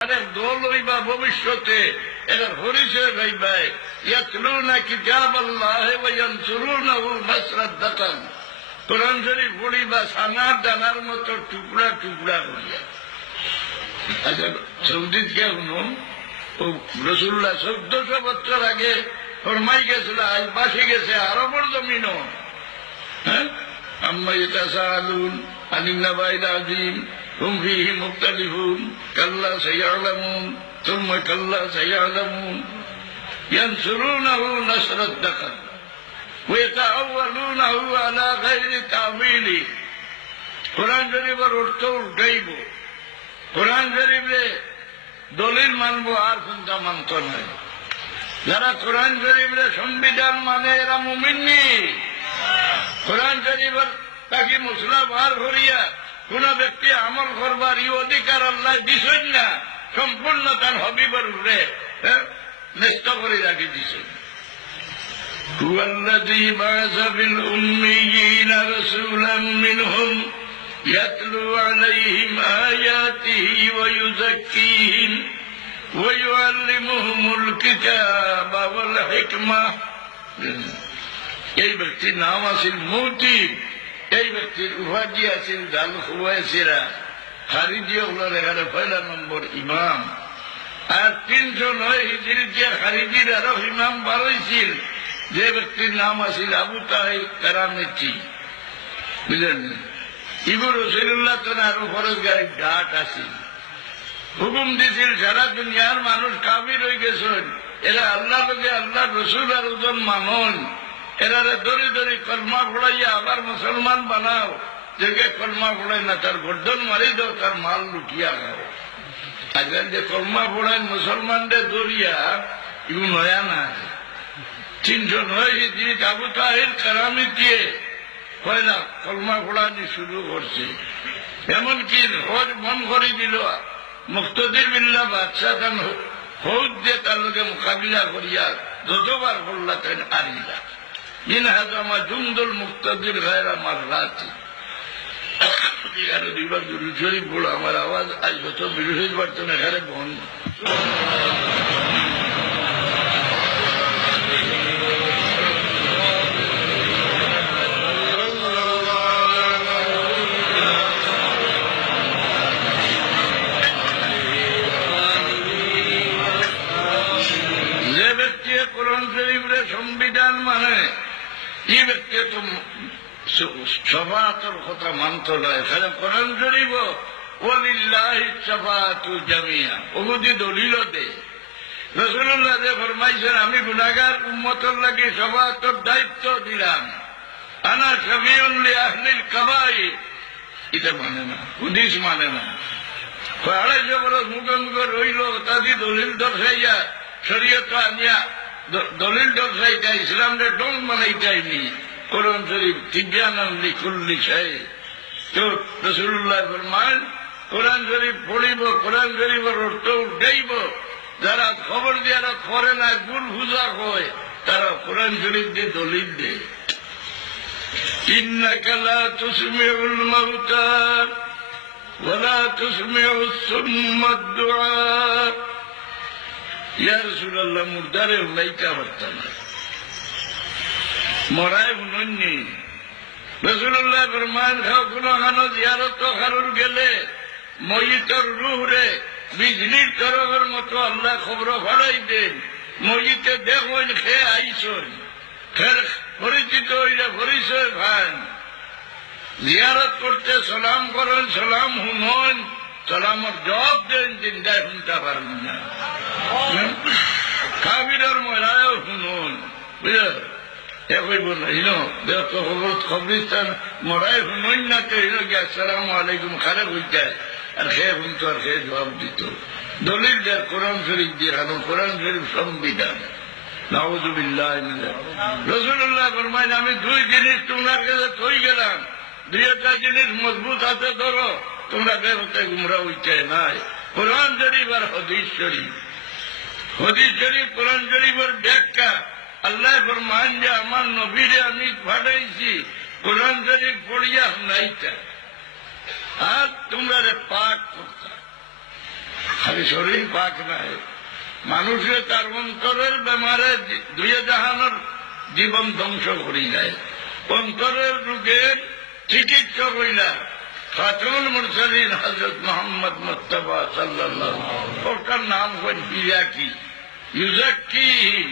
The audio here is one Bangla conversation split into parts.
দল হইবা ভবিষ্যতে এর পরিচয় হইবাই ইয়াতলুনা কিতাবাল্লাহি ওয়া ইয়ানসুরুনাহু নাসরাতান। কোরআন শরীফ পড়িবা সানার দানার মতো টুকরা টুকরা করিয়া। আচ্ছা, সৌদিত কেন রসুল্লাহ 1400 বছর আগে ফরমাই গেছিল, আজ বাসি গেছে আরবের জমিনও। হ্যাঁ, আম্মা ইয়াতাসাআলুন আনিন নাবাইল আযীম হুম ফীহি মুখতালিফুন কাল্লা সায়ালামুন সুম্মা কাল্লা সায়ালামুন ইয়ানসুরুনাহু নাসরাতান ওয়া ইয়াতাআওয়ালুনাহু আলা গায়রি তা'ওয়িলি। কোরআন শরীফের অর্থ উল্টাইব, কোরআন শরীফে দলিল মানব আর কোনটা মানত নাই। যারা কোরআন শরীফের সংবিধান মানে এরা মুমিন নি। কোরআন শরীফের তাকে মশলা বার করিয়া কোন ব্যক্তি আমল করবার ই অধিকার আল্লাহ দিছেন না, সম্পূর্ণ তার হবিবের উপরে ন্যস্ত করে রাখি দিছেন। হুয়াল্লাযী বা'আসা ফিল উম্মিয়্যিনা রাসূলাম মিনহুম ইয়াতলু আলাইহিম আয়াতিহি ওয়া ইউযাক্কিহিম ওয়া ইউআল্লিমুহুমুল কিতাবা ওয়াল হিকমাহ। এই ব্যক্তির নাম আছিল মুতিব। এই ব্যক্তির উপাধি আছিল জাল খুয়াইছিরা। খারিজি হলেন এখানে পয়লা নম্বর ইমাম। আর 309 হিজরিতে খারিজির আরো ইমাম বাড়াইছিল, যে ব্যক্তির নাম আছিল আবু তাহির কারামেতি। বুঝলেন, ইবু রাসূলুল্লাহ তো আরো ফরজ গাড়ির ডাট আছিল। হুকুম দিছিল সারা দুনিয়ার মানুষ কাফির হয়ে গেছেন, এরা আল্লাহ লোকে আল্লাহ রসুল আর ওজন মানুন, এরারে দড়ি দড়ি কলমা পড়াইয়া আবার মুসলমান বানাও। যে কলমা পড়াই না তার গর্দন মারি দাও, তার মাল লুটিয়া খাও। আজকাল যে কলমা পড়ায় মুসলমানদের দরিয়া এগুলো নয়া না। 309 হিজরিতে আবু তাহির কারামি দিয়ে পয়লা কলমা পড়ানি শুরু করছে। এমনকি হজ মন করে দিল। মুক্তদির বিল্লাহ বাদশাহ তান হৌদ দিয়ে তার লোকে মোকাবিলা করিয়া যতবার পড়লা তেন আরিলা ইন হাজামা জুমদুল মুক্তদির গায়রা মাররাতি। এখানে দুইবার দুরূদ শরীফ পড়ো, আমার আওয়াজ আজ যত বিরোধী পারতো না এখানে বন্ধ। যে ব্যক্তি কোরআন শরীফের সংবিধান মানে এই ব্যক্তি তো শাফাআতের কথা মানত না। এখানে কোরআন শরীফ ওয়ালিল্লাহি শাফাআতু জামিয়া ওহুদি দলিল দে। রাসূলুল্লাহ যে ফরমাইছেন, আমি গুনাহগার উম্মতের লাগি শাফাআতের দায়িত্ব দিলাম, আনা শাফিউন লি আহলিল কাবাইর। এটা মানে না, হাদিস মানে না। 250 বছর মুখে মুখে রইল, তাদের দলিল দর্শাইয়া শরীয়ত আনিয়া দলিল দর্শাইটা ইসলামরে ডং বানাইটাইনি। কোরআন শরীফ তিবয়ানান লিকুল্লি শাই। তো রাসূলুল্লাহ ফরমান, কোরআন শরীফ পড়িব, কোরআন শরীফের অর্থ উঠাইব। যারা খবর দিয়া করে না, গুল পূজা হয়, তারা কোরআন শরীফ দিয়ে দলিল দেয়। ইন্নাকা লা তুসমিউল মাউতা ওয়া লা তুসমিউস সুম্মাদ দুআ। ইয়া রাসূলুল্লাহ, মুর্দারে উলাইতে পারতাম না, মরায় শুননি। রাসূলুল্লাহ ফরমান, কোনো খানো জিয়ারত খারুর গেলে মইয়িতের রূহরে বিজলির তরফের মতো আল্লাহ খবর ফাড়াই দেন। মইয়িতে দেখুন খেয়ে আইসন, ফের পরিচিত হইলে পরিচয় ভান। জিয়ারত করতে সালাম করেন, সালাম শুনন, সালামের জবাব দেন, চিন্তায় শুনতে পারেন না। কাফিরের মরায়ও শুনুন, বুঝলেন? কবরিস্তান মরায় শুনুন না তো আসসালাম আলাইকুম খারাপ হইতে, আর খেয়ে শুনতো, আর খেয়ে জবাব দিত। দলিল দেয় কোরআন শরীফ দিয়ে, কারণ কোরআন শরীফ সংবিধান। নাউযুবিল্লাহ। রাসূলুল্লাহ ফরমায়, আমি 2 জিনিস তোমার কাছে থই গেলাম, 2টা জিনিস মজবুত হাতে ধরো, তোমরা বেরোতে গুমরা হইতে নাই। কোরআন শরীফ আর হাদিস শরীফ। হাদিস শরীফ কোরআন শরীফের ব্যাখ্যা। আল্লাহ ফরমান যে আমার নবীরে আমি পাঠাইছি কোরআন শরীফ পড়িয়া নাইতা, আর তোমরা পাঠ করতা। খালি শরীর পাক নাই, মানুষে তার অন্তরের বেমারে দুয়ে জাহানোর জীবন ধ্বংস করি যায়। অন্তরের রোগের চিকিৎসা হইলা খাতুনুল মুরসালিন হযরত মুহাম্মদ মুস্তাফা সাল্লাল্লাহু আলাইহি ওয়াসাল্লাম নাম হল বিয়াকি ইউযাক্কিহিম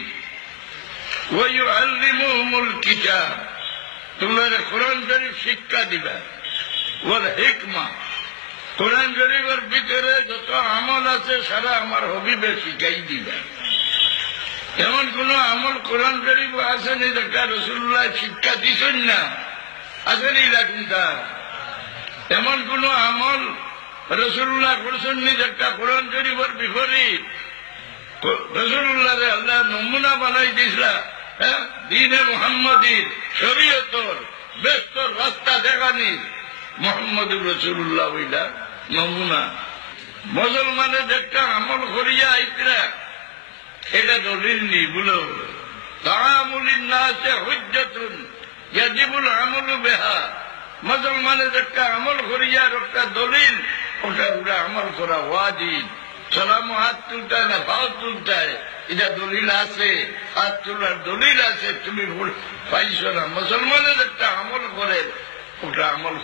ওয়া ইউআল্লিমুহুমুল কিতাব, তোমরা কোরআন শরীফ শিক্ষা দিবা, ওয়াল হিকমা, কোরআন শরীফের ভিতরে যত আমল আছে সারা আমার হবিবে শিখাই দিবা। এমন কোন আমল কোরআন শরীফ আসেনি যেটা রাসূলুল্লাহ শিক্ষা দিছেন না, আসেনি চিন্তা। এমন কোন আমল রাসূলুল্লাহ করছেননি যেটা কোরআন শরীফের বিপরীত। রাসূলুল্লাহ আল্লাহ নমুনা বানাই দিয়েছিলা, দ্বীনে মুহাম্মদীর শরীয়তর ব্যস্ত রাস্তা দেখানি মুহাম্মদুর রাসূলুল্লাহ হইলা নমুনা। মুসলমানের একটা আমল করিয়া আইতরা এটা দলিল নেই বলো। তাআমুলিন নাসে হুজ্জাতুন ইয়াজিবুল আমালু বিহা, মুসলমানের একটা আমল করিয়ার একটা দলিল, ওটা পুরা আমল করা ওয়াজিব। সালাম হাত তুলতে না পাও তুলতে, এটা দলিল আছে, হাত তোলার দলিল আছে, তুমি পাইছো না। মুসলমানের একটা আমল করে ওটা আমল